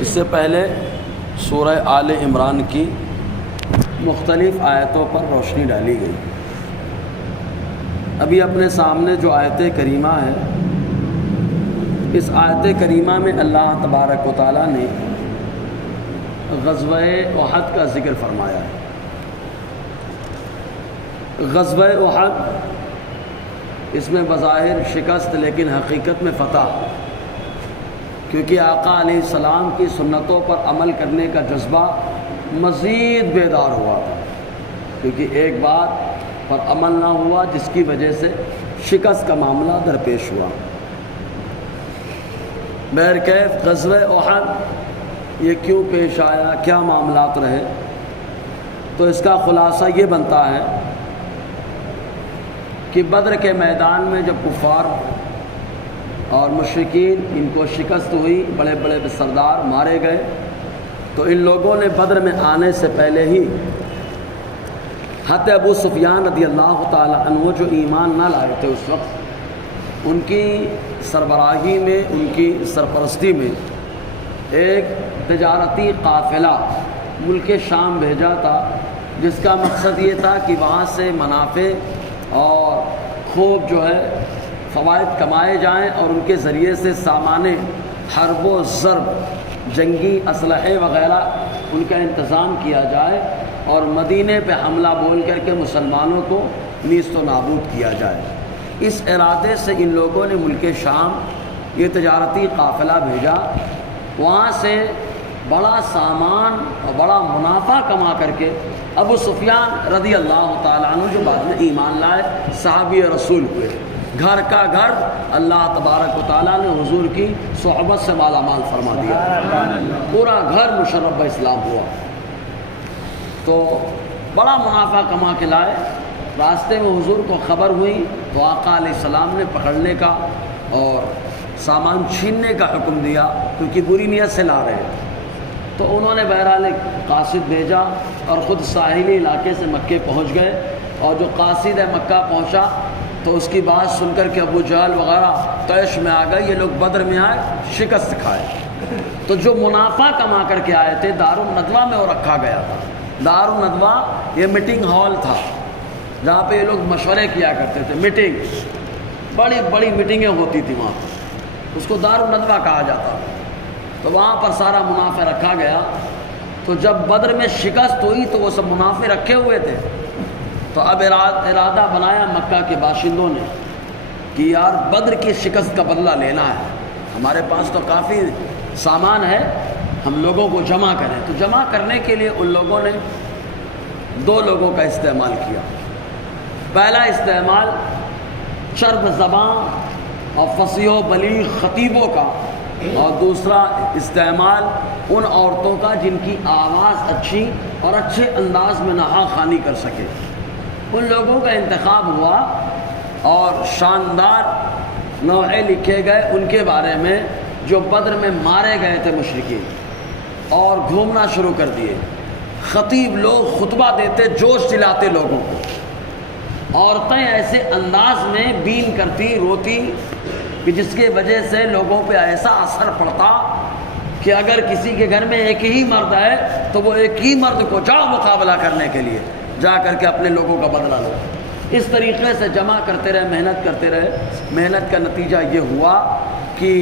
اس سے پہلے سورہ آل عمران کی مختلف آیتوں پر روشنی ڈالی گئی۔ ابھی اپنے سامنے جو آیت کریمہ ہے، اس آیت کریمہ میں اللہ تبارک و تعالیٰ نے غزوہ احد کا ذکر فرمایا ہے۔ غزوہ احد اس میں بظاہر شکست لیکن حقیقت میں فتح، کیونکہ آقا علیہ السلام کی سنتوں پر عمل کرنے کا جذبہ مزید بیدار ہوا تھا، کیونکہ ایک بات پر عمل نہ ہوا جس کی وجہ سے شکست کا معاملہ درپیش ہوا۔ بہرکیف غزوہ احد یہ کیوں پیش آیا، کیا معاملات رہے، تو اس کا خلاصہ یہ بنتا ہے کہ بدر کے میدان میں جب کفار اور مشرکین ان کو شکست ہوئی، بڑے بڑے سردار مارے گئے، تو ان لوگوں نے بدر میں آنے سے پہلے ہی حضرت ابو سفیان رضی اللہ تعالی عنہ جو ایمان نہ لائے تھے اس وقت، ان کی سربراہی میں، ان کی سرپرستی میں ایک تجارتی قافلہ ملک شام بھیجا تھا، جس کا مقصد یہ تھا کہ وہاں سے منافع اور خوب جو ہے فوائد کمائے جائیں اور ان کے ذریعے سے سامان حرب و ضرب، جنگی اسلحے وغیرہ ان کا انتظام کیا جائے اور مدینے پہ حملہ بول کر کے مسلمانوں کو نیست و نابود کیا جائے۔ اس ارادے سے ان لوگوں نے ملک شام یہ تجارتی قافلہ بھیجا، وہاں سے بڑا سامان اور بڑا منافع کما کر کے ابو سفیان رضی اللہ تعالیٰ عنہ جو بعد میں ایمان لائے، صحابی رسول ہوئے، گھر کا گھر اللہ تبارک و تعالیٰ نے حضور کی صحبت سے مالا مال فرما دیا، پورا گھر مشرف اسلام ہوا، تو بڑا منافع کما کے لائے۔ راستے میں حضور کو خبر ہوئی تو آقا علیہ السلام نے پکڑنے کا اور سامان چھیننے کا حکم دیا، کیونکہ بری نیت سے لا رہے ہیں۔ تو انہوں نے بہرحال ایک قاصد بھیجا اور خود ساحلی علاقے سے مکے پہنچ گئے، اور جو قاصد ہے مکہ پہنچا تو اس کی بات سن کر کے ابو جہل وغیرہ طیش میں آ گئے، یہ لوگ بدر میں آئے شکست کھائے۔ تو جو منافع کما کر کے آئے تھے دارالندوہ میں وہ رکھا گیا تھا۔ دارالندوہ یہ میٹنگ ہال تھا جہاں پہ یہ لوگ مشورے کیا کرتے تھے، میٹنگ، بڑی بڑی میٹنگیں ہوتی تھی وہاں، اس کو دارالندوہ کہا جاتا۔ تو وہاں پر سارا منافع رکھا گیا۔ تو جب بدر میں شکست ہوئی تو وہ سب منافع رکھے ہوئے تھے، تو اب ارادہ بنایا مکہ کے باشندوں نے کہ یار بدر کی شکست کا بدلہ لینا ہے، ہمارے پاس تو کافی سامان ہے، ہم لوگوں کو جمع کریں۔ تو جمع کرنے کے لیے ان لوگوں نے دو لوگوں کا استعمال کیا۔ پہلا استعمال چرب زبان اور فصیح و بلیغ خطیبوں کا، اور دوسرا استعمال ان عورتوں کا جن کی آواز اچھی اور اچھے انداز میں نہا خوانی کر سکے۔ ان لوگوں کا انتخاب ہوا اور شاندار نوحے لکھے گئے ان کے بارے میں جو بدر میں مارے گئے تھے مشرکین، اور گھومنا شروع کر دیے۔ خطیب لوگ خطبہ دیتے، جوش دلاتے لوگوں کو، عورتیں ایسے انداز میں بین کرتی، روتی کہ جس کی وجہ سے لوگوں پہ ایسا اثر پڑتا کہ اگر کسی کے گھر میں ایک ہی مرد ہے تو وہ ایک ہی مرد کو جاؤ مقابلہ کرنے کے لیے، جا کر کے اپنے لوگوں کا بدلہ لو۔ اس طریقے سے جمع کرتے رہے، محنت کرتے رہے۔ محنت کا نتیجہ یہ ہوا کہ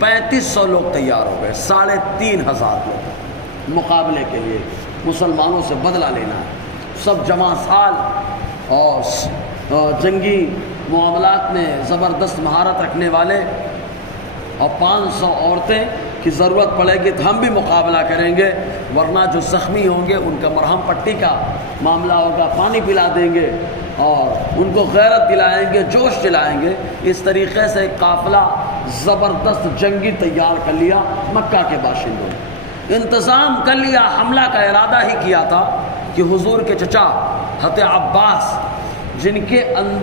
3500 لوگ تیار ہو گئے، 3500 لوگ مقابلے کے لیے، مسلمانوں سے بدلہ لینا ہے۔ سب جمع سال اور جنگی معاملات میں زبردست مہارت رکھنے والے، اور 500 عورتیں کی ضرورت پڑے گی تو ہم بھی مقابلہ کریں گے، ورنہ جو زخمی ہوں گے ان کا مرہم پٹی کا معاملہ ہوگا، پانی پلا دیں گے اور ان کو غیرت دلائیں گے، جوش دلائیں گے۔ اس طریقے سے ایک قافلہ زبردست جنگی تیار کر لیا مکہ کے باشندوں نے، انتظام کر لیا، حملہ کا ارادہ ہی کیا تھا کہ حضور کے چچا حضرت عباس، جن کے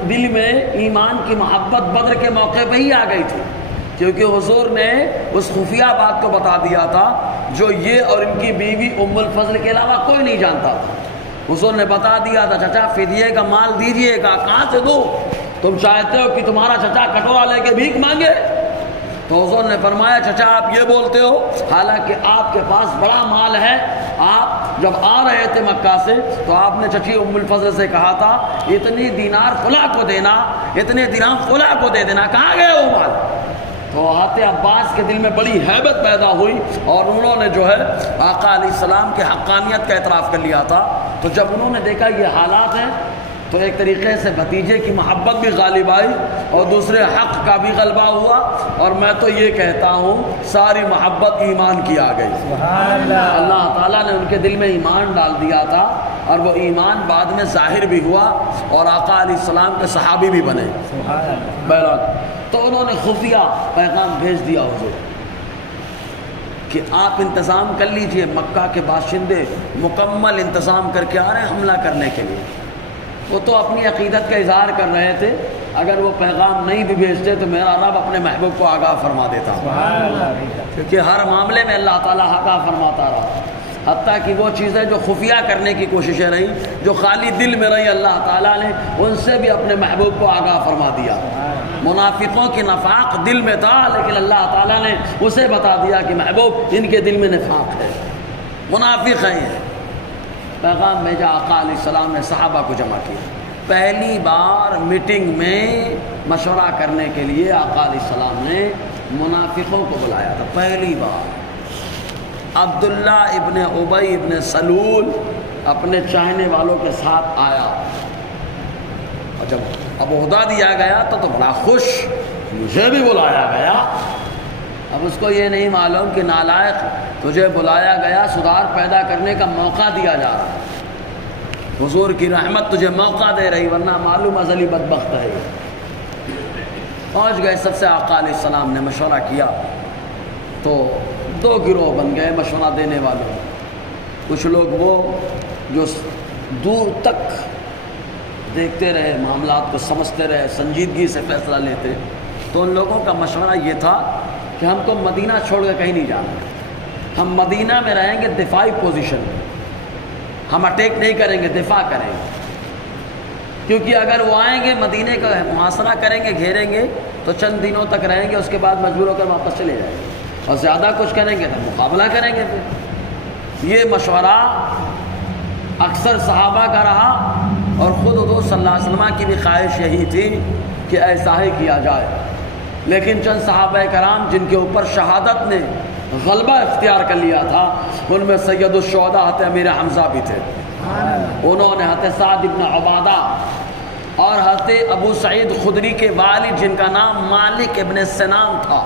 دل میں ایمان کی محبت بدر کے موقع پہ ہی آ گئی تھی، کیونکہ حضور نے اس خفیہ بات کو بتا دیا تھا جو یہ اور ان کی بیوی ام الفضل کے علاوہ کوئی نہیں جانتا تھا۔ حضور نے بتا دیا تھا، چچا فدیے کا مال دیجیے گا، کہاں سے دو؟ تم چاہتے ہو کہ تمہارا چچا کٹورا لے کے بھیک مانگے؟ تو حضور نے فرمایا چچا آپ یہ بولتے ہو حالانکہ آپ کے پاس بڑا مال ہے، آپ جب آ رہے تھے مکہ سے تو آپ نے چچی ام الفضل سے کہا تھا اتنی دینار فلاں کو دینا، اتنے درہم فلاں کو دے دینا، کہاں گئے وہ مال؟ تو حضرت عباس کے دل میں بڑی ہیبت پیدا ہوئی اور انہوں نے جو ہے آقا علیہ السلام کے حقانیت کا اعتراف کر لیا تھا۔ تو جب انہوں نے دیکھا یہ حالات ہیں تو ایک طریقے سے بھتیجے کی محبت بھی غالب آئی اور دوسرے حق کا بھی غلبہ ہوا، اور میں تو یہ کہتا ہوں ساری محبت ایمان کی آ گئی۔ سبحان اللہ۔ اللہ تعالیٰ نے ان کے دل میں ایمان ڈال دیا تھا اور وہ ایمان بعد میں ظاہر بھی ہوا اور آقا علیہ السلام کے صحابی بھی بنے۔ سبحان اللہ۔ بہرحال تو انہوں نے خفیہ پیغام بھیج دیا حضور کہ آپ انتظام کر لیجئے، مکہ کے باشندے مکمل انتظام کر کے آ رہے ہیں حملہ کرنے کے لیے۔ وہ تو اپنی عقیدت کا اظہار کر رہے تھے، اگر وہ پیغام نہیں بھی بھیجتے تو میرا رب اپنے محبوب کو آگاہ فرما دیتا، کیونکہ ہر معاملے میں اللہ تعالیٰ آگاہ فرماتا رہا، حتیٰ کہ وہ چیزیں جو خفیہ کرنے کی کوششیں رہیں، جو خالی دل میں رہی، اللہ تعالیٰ نے ان سے بھی اپنے محبوب کو آگاہ فرما دیا۔ منافقوں کی نفاق دل میں تھا لیکن اللہ تعالیٰ نے اسے بتا دیا کہ محبوب ان کے دل میں نفاق ہے، منافق ہیں یہ۔ پیغام بھیجا، آقا علیہ السلام نے صحابہ کو جمع کیا، پہلی بار میٹنگ میں مشورہ کرنے کے لیے آقا علیہ السلام نے منافقوں کو بلایا تھا، پہلی بار۔ عبداللہ ابن ابی ابن سلول اپنے چاہنے والوں کے ساتھ آیا، اور جب اب عہدہ دیا گیا تو بڑا خوش، مجھے بھی بلایا گیا۔ اب اس کو یہ نہیں معلوم کہ نالائق تجھے بلایا گیا، سدھار پیدا کرنے کا موقع دیا جا رہا، حضور کی رحمت تجھے موقع دے رہی، ورنہ معلوم ازلی بدبخت ہے۔ پہنچ گئے، سب سے آقا علیہ السلام نے مشورہ کیا تو دو گروہ بن گئے مشورہ دینے والوں۔ کچھ لوگ وہ جو دور تک دیکھتے رہے، معاملات کو سمجھتے رہے، سنجیدگی سے فیصلہ لیتے، تو ان لوگوں کا مشورہ یہ تھا کہ ہم کو مدینہ چھوڑ کے کہیں نہیں جانا، ہم مدینہ میں رہیں گے دفاعی پوزیشن میں، ہم اٹیک نہیں کریں گے، دفاع کریں گے، کیونکہ اگر وہ آئیں گے مدینہ کا محاصرہ کریں گے، گھیریں گے تو چند دنوں تک رہیں گے، اس کے بعد مجبور ہو کر واپس چلے جائیں گے، اور زیادہ کچھ کریں گے تو مقابلہ کریں گے۔ پھر یہ مشورہ اکثر صحابہ کا رہا اور خود حضور صلی اللہ علیہ وسلم کی بھی خواہش یہی تھی کہ ایسا ہی کیا جائے، لیکن چند صحابہ کرام جن کے اوپر شہادت نے غلبہ اختیار کر لیا تھا، ان میں سید الشہداء حضرت امیر حمزہ بھی تھے، انہوں نے حضرت سعد ابن عبادہ اور حضرت ابو سعید خدری کے والد جن کا نام مالک ابن سنان تھا،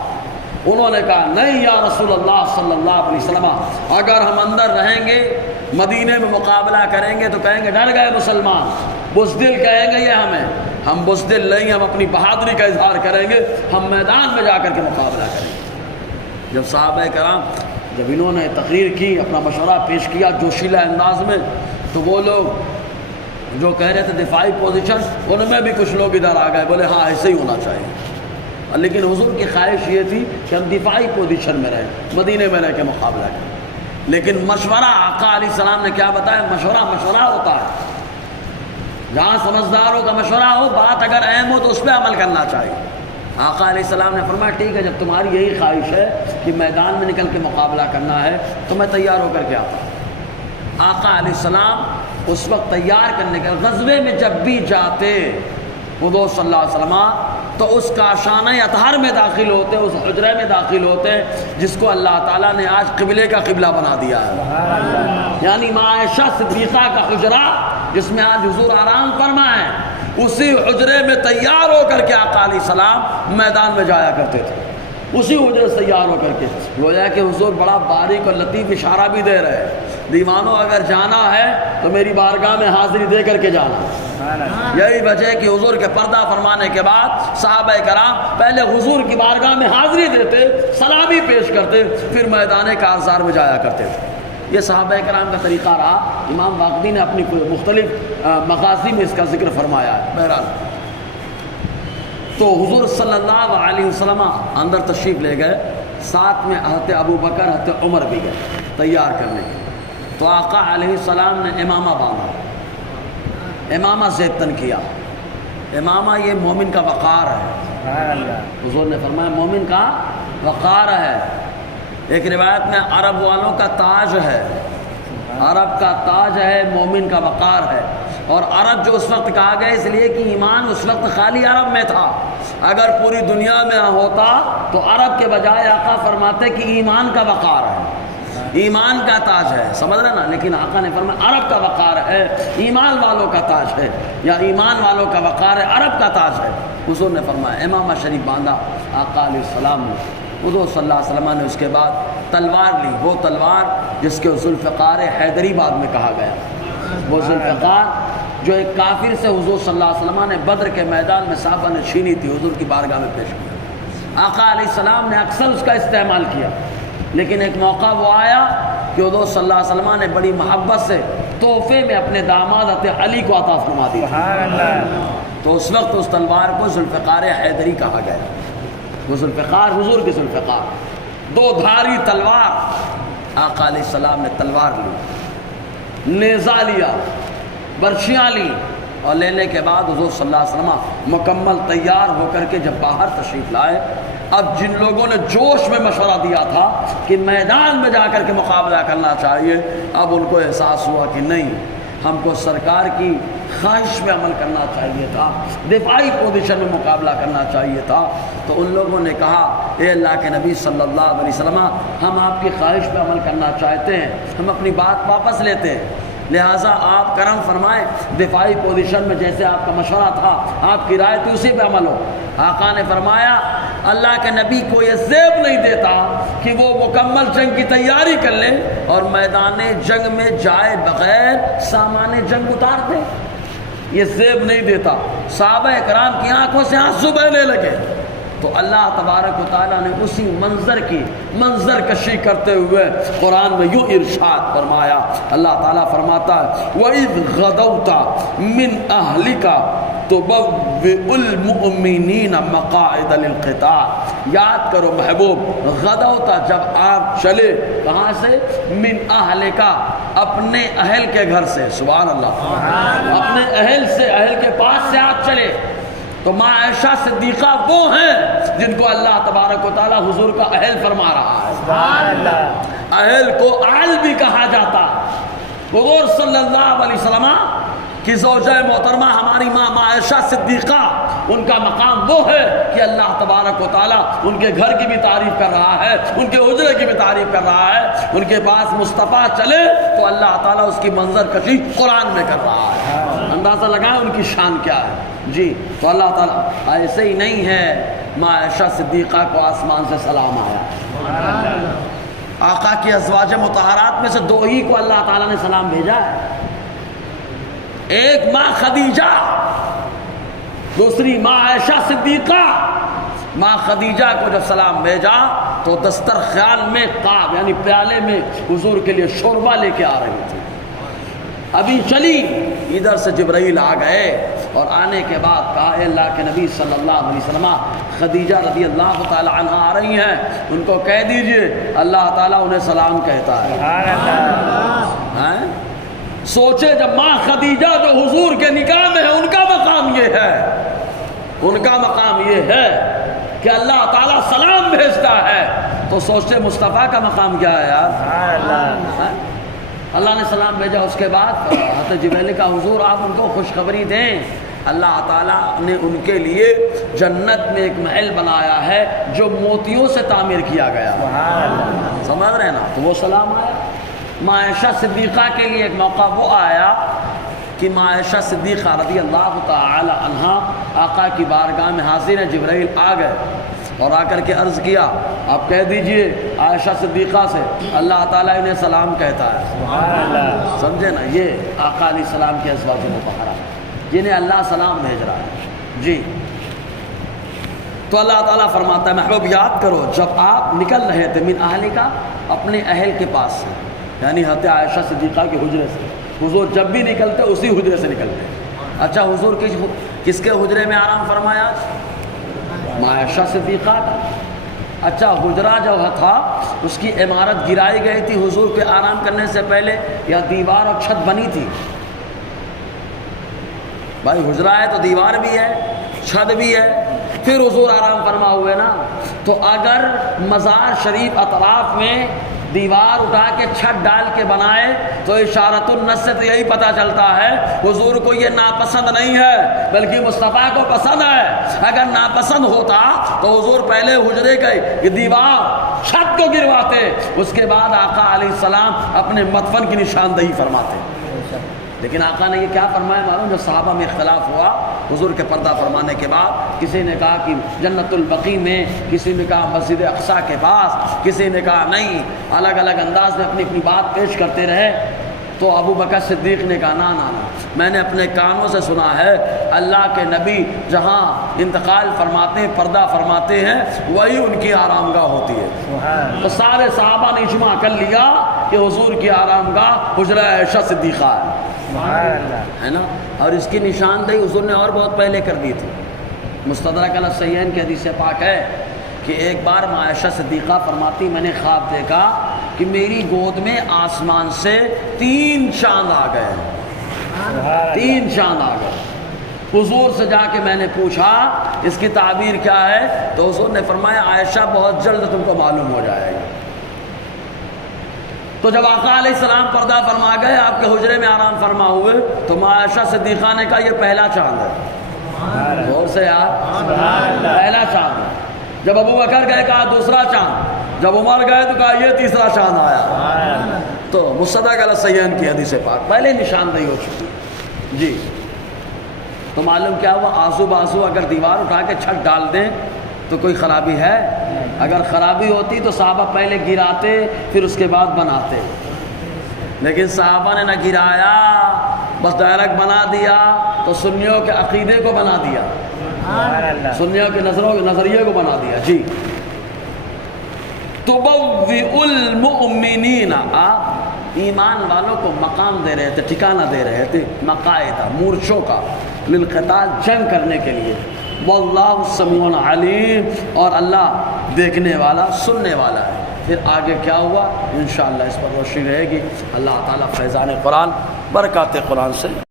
انہوں نے کہا نہیں یا رسول اللہ صلی اللہ علیہ وسلم، اگر ہم اندر رہیں گے مدینے میں مقابلہ کریں گے تو کہیں گے ڈر گئے مسلمان، بزدل کہیں گے یہ ہمیں، ہم بزدل نہیں، ہم اپنی بہادری کا اظہار کریں گے، ہم میدان میں جا کر کے مقابلہ کریں گے۔ جب صحابہ کرام جب انہوں نے تقریر کی، اپنا مشورہ پیش کیا جوشیلا انداز میں، تو وہ لوگ جو کہہ رہے تھے دفاعی پوزیشن، ان میں بھی کچھ لوگ ادھر آ گئے، بولے ہاں ایسے ہی ہونا چاہیے، لیکن حضور کی خواہش یہ تھی کہ ہم دفاعی پوزیشن میں رہیں، مدینے میں رہ کے مقابلہ کریں۔ لیکن مشورہ آقا علیہ السلام نے کیا بتایا، مشورہ ہوتا ہے، جہاں سمجھداروں کا مشورہ ہو، بات اگر اہم ہو تو اس پہ عمل کرنا چاہیے۔ آقا علیہ السلام نے فرمایا ٹھیک ہے، جب تمہاری یہی خواہش ہے کہ میدان میں نکل کے مقابلہ کرنا ہے تو میں تیار ہو کر کے آتا ہوں۔ آقا علیہ السلام اس وقت تیار کرنے کے غزوے میں جب بھی جاتے حضور صلی اللہ علیہ وسلم تو اس کاشانہ اطہر میں داخل ہوتے، اس حجرے میں داخل ہوتے جس کو اللہ تعالیٰ نے آج قبلے کا قبلہ بنا دیا ہے، یعنی ماں عائشہ صدیقہ کا حجرہ جس میں آج حضور آرام فرما ہے، اسی حجرے میں تیار ہو کر کے آقا علیہ السلام میدان میں جایا کرتے تھے، اسی حجرے سے تیار ہو کر کے۔ گویا کہ حضور بڑا باریک اور لطیف اشارہ بھی دے رہے ہیں، دیوانوں اگر جانا ہے تو میری بارگاہ میں حاضری دے کر کے جانا۔ یہی وجہ ہے کہ حضور کے پردہ فرمانے کے بعد صحابہ کرام پہلے حضور کی بارگاہ میں حاضری دیتے، سلامی پیش کرتے، پھر میدان کارزار میں جایا کرتے تھے۔ یہ صحابہ کرام کا طریقہ رہا۔ امام واقدی نے اپنی مختلف مغازی میں اس کا ذکر فرمایا ہے۔ بہرحال تو حضور صلی اللہ علیہ وسلم اندر تشریف لے گئے، ساتھ میں حضرت ابو بکر حضرت عمر بھی گئے تیار کرنے کے۔ تو آقا علیہ السلام نے امامہ باندھا، امامہ زیتن کیا۔ امامہ یہ مومن کا وقار ہے، حضور نے فرمایا مومن کا وقار ہے. ایک روایت میں عرب والوں کا تاج ہے، عرب کا تاج ہے، مومن کا وقار ہے. اور عرب جو اس وقت کہا گیا اس لیے کہ ایمان اس وقت خالی عرب میں تھا. اگر پوری دنیا میں ہوتا تو عرب کے بجائے آقا فرماتے کہ ایمان کا وقار ہے، ایمان کا تاج ہے. سمجھ رہے نا؟ لیکن آقا نے فرمایا عرب کا وقار ہے، ایمان والوں کا تاج ہے، یا ایمان والوں کا وقار ہے، عرب کا تاج ہے. حضور نے فرمایا، امامہ شریف باندھا آقا علیہ السلام نے. حضور صلی اللہ علیہ وسلم نے اس کے بعد تلوار لی، وہ تلوار جس کے ذوالفقار حیدری بعد میں کہا گیا. وہ ذوالفقار جو ایک کافر سے حضور صلی اللہ علیہ وسلم نے بدر کے میدان میں صحابہ نے چھینی تھی، حضور کی بارگاہ میں پیش کیا. آقا علیہ السلام نے اکثر اس کا استعمال کیا، لیکن ایک موقع وہ آیا کہ حضور صلی اللہ علیہ وسلم نے بڑی محبت سے تحفے میں اپنے داماد حضرت علی کو عطا فرما دیا. تو اس وقت اس تلوار کو ذوالفقار حیدری کہا گیا. وہ ذوالفقار حضور کی ذوالفقار، دو دھاری تلوار. آقا علیہ السلام نے تلوار لی، نیزہ لیا، برچیاں لی، اور لینے کے بعد حضور صلی اللہ علیہ وسلم مکمل تیار ہو کر کے جب باہر تشریف لائے، اب جن لوگوں نے جوش میں مشورہ دیا تھا کہ میدان میں جا کر کے مقابلہ کرنا چاہیے، اب ان کو احساس ہوا کہ نہیں، ہم کو سرکار کی خواہش پہ عمل کرنا چاہیے تھا، دفاعی پوزیشن میں مقابلہ کرنا چاہیے تھا. تو ان لوگوں نے کہا، اے اللہ کے نبی صلی اللہ علیہ وسلم، ہم آپ کی خواہش پہ عمل کرنا چاہتے ہیں، ہم اپنی بات واپس لیتے ہیں، لہٰذا آپ کرم فرمائیں، دفاعی پوزیشن میں جیسے آپ کا مشورہ تھا، آپ کی رائے تھی، اسی پہ عمل ہو. آقا نے فرمایا، اللہ کے نبی کو یہ زیب نہیں دیتا کہ وہ مکمل جنگ کی تیاری کر لے اور میدان جنگ میں جائے بغیر سامان جنگ اتار دے. یہ زیب نہیں دیتا. صحابہ کرام کی آنکھوں سے آنسو بہنے لگے. تو اللہ تبارک و تعالیٰ نے اسی منظر کی منظر کشی کرتے ہوئے قرآن میں یوں ارشاد فرمایا. اللہ تعالیٰ فرماتا ہے، وَإِذْ غَدَوْتَ مِنْ أَهْلِكَ تُبَوِّئُ الْمُؤْمِنِينَ مَقَاعِدَ لِلْقِتَالِ. یاد کرو محبوب، غدوتا جب آپ چلے، کہاں سے؟ من اہلکا، اپنے اہل کے گھر سے. سبحان اللہ، اپنے اہل سے، اہل کے پاس سے آپ چلے. تو ماں عائشہ صدیقہ وہ ہیں جن کو اللہ تبارک و تعالیٰ حضور کا اہل فرما رہا ہے. سبحان اللہ. اہل کو آل بھی کہا جاتا. حضور صلی اللہ علیہ وسلم کی زوجہ محترمہ ہماری ماں عائشہ صدیقہ، ان کا مقام وہ ہے کہ اللہ تبارک و تعالیٰ ان کے گھر کی بھی تعریف کر رہا ہے، ان کے حجرے کی بھی تعریف کر رہا ہے. ان کے پاس مصطفیٰ چلے تو اللہ تعالیٰ اس کی منظر کشی قرآن میں کر رہا ہے. اندازہ لگائیں ان کی شان کیا ہے. جی تو اللہ تعالیٰ ایسے ہی نہیں ہے، ماں عائشہ صدیقہ کو آسمان سے سلام آیا. آقا کی ازواج مطہرات میں سے دو ہی کو اللہ تعالیٰ نے سلام بھیجا ہے. ایک ماں خدیجہ، دوسری ماں عائشہ صدیقہ. ماں خدیجہ کو جب سلام بھیجا تو دسترخوان میں قاب یعنی پیالے میں حضور کے لیے شوربہ لے کے آ رہی تھی. ابھی چلی، ادھر سے جبرائیل آ گئے اور آنے کے بعد کہا، اے اللہ کے نبی صلی اللہ علیہ وسلم، خدیجہ رضی اللہ تعالی عنہ آ رہی ہیں، ان کو کہہ دیجئے اللہ تعالیٰ انہیں سلام کہتا ہے. سوچے جب ماں خدیجہ جو حضور کے نکاح میں ہے، ان کا مقام یہ ہے، ان کا مقام یہ ہے کہ اللہ تعالیٰ سلام بھیجتا ہے، تو سوچتے مصطفیٰ کا مقام کیا ہے یار. اللہ نے سلام بھیجا. اس کے بعد حضرت جبریل کا، حضور آپ ان کو خوشخبری دیں، اللہ تعالیٰ نے ان کے لیے جنت میں ایک محل بنایا ہے جو موتیوں سے تعمیر کیا گیا. سمجھ رہے ہیں نا؟ تو وہ سلام آیا. ماں عائشہ صدیقہ کے لیے ایک موقع وہ آیا کہ ماں عائشہ صدیقہ رضی اللہ تعالی عنہا آقا کی بارگاہ میں حاضر ہیں. جبرائیل آ گئے اور آ کر کے عرض کیا، آپ کہہ دیجئے عائشہ صدیقہ سے اللہ تعالیٰ انہیں سلام کہتا ہے. سبحان اللہ. سمجھے نا؟ یہ آقا علیہ السلام کی ازواج مطہرات جنہیں اللہ سلام بھیج رہا ہے. جی تو اللہ تعالیٰ فرماتا ہے، محبوب یاد کرو جب آپ نکل رہے تھے من اہل کا، اپنے اہل کے پاس سے، یعنی حضرت عائشہ صدیقہ کے حجرے سے. حضور جب بھی نکلتے اسی حجرے سے نکلتے. اچھا حضور کس کے حجرے میں آرام فرمایا؟ ماں عائشہ صدیقہ کا. اچھا حجرہ جو تھا اس کی عمارت گرائی گئی تھی حضور کے آرام کرنے سے پہلے، یا دیوار اور چھت بنی تھی؟ بھائی حجرہ ہے تو دیوار بھی ہے، چھت بھی ہے، پھر حضور آرام فرما ہوئے نا. تو اگر مزار شریف اطراف میں دیوار اٹھا کے چھت ڈال کے بنائے تو اشارۃ النص سے یہی پتہ چلتا ہے حضور کو یہ ناپسند نہیں ہے بلکہ مصطفیٰ کو پسند ہے۔ اگر ناپسند ہوتا تو حضور پہلے حجرے کے دیوار چھت کو گرواتے، اس کے بعد آقا علیہ السلام اپنے مدفن کی نشاندہی فرماتے۔ لیکن آقا نے یہ کیا فرمایا معلوم؟ جب صحابہ میں اختلاف ہوا حضور کے پردہ فرمانے کے بعد، کسی نے کہا کہ جنت البقیع میں، کسی نے کہا مسجد اقصیٰ کے پاس، کسی نے کہا نہیں، الگ الگ انداز میں اپنی اپنی بات پیش کرتے رہے۔ تو ابو بکر صدیق نے کہا نا میں نے اپنے کانوں سے سنا ہے اللہ کے نبی جہاں انتقال فرماتے ہیں، پردہ فرماتے ہیں، وہی ان کی آرام گاہ ہوتی ہے۔ تو سارے صحابہ نے اجماع کر لیا کہ حضور کی آرام گاہ حجرہ عائشہ صدیقہ ہے نا۔ اور اس کی نشاندہی حضور نے اور بہت پہلے کر دی تھی۔ مستدرک علی الصحیحین کی حدیث پاک ہے کہ ایک بار عائشہ صدیقہ فرماتی میں نے خواب دیکھا کہ میری گود میں آسمان سے 3 چاند آ گئے، 3 چاند آ گئے۔ حضور سے جا کے میں نے پوچھا اس کی تعبیر کیا ہے؟ تو حضور نے فرمایا عائشہ بہت جلد تم کو معلوم ہو جائے گا۔ تو جب آقا علیہ السلام پردہ فرما گئے، آپ کے حجرے میں آرام فرما ہوئے، تو عائشہ صدیقہ نے کہا یہ پہلا چاند ہے۔ غور سے یار، پہلا چاند ہے۔ جب ابو بکر گئے کہا دوسرا چاند، جب عمر گئے تو کہا یہ تیسرا چاند آیا۔ تو مصدق علی الصحیحین کی حدیث پاک پہلے نشاندہی ہو چکی ہے جی۔ تو معلوم کیا ہوا؟ آزو بازو اگر دیوار اٹھا کے چھت ڈال دیں تو کوئی خرابی ہے؟ اگر خرابی ہوتی تو صحابہ پہلے گراتے پھر اس کے بعد بناتے، لیکن صحابہ نے نہ گرایا، بس ڈائریکٹ بنا دیا، تو سنیوں کے عقیدے کو بنا دیا، سنیوں کے نظریے کو بنا دیا جی۔ تبوئ المؤمنین، آپ ایمان والوں کو مقام دے رہے تھے، ٹھکانہ دے رہے تھے، مقاعد مورچوں کا، للقتال جنگ کرنے کے لیے۔ واللہ سمیع علیم، اور اللہ دیکھنے والا سننے والا ہے۔ پھر آگے کیا ہوا انشاءاللہ اس پر روشنی رہے گی۔ اللہ تعالیٰ فیضان قرآن برکات قرآن سے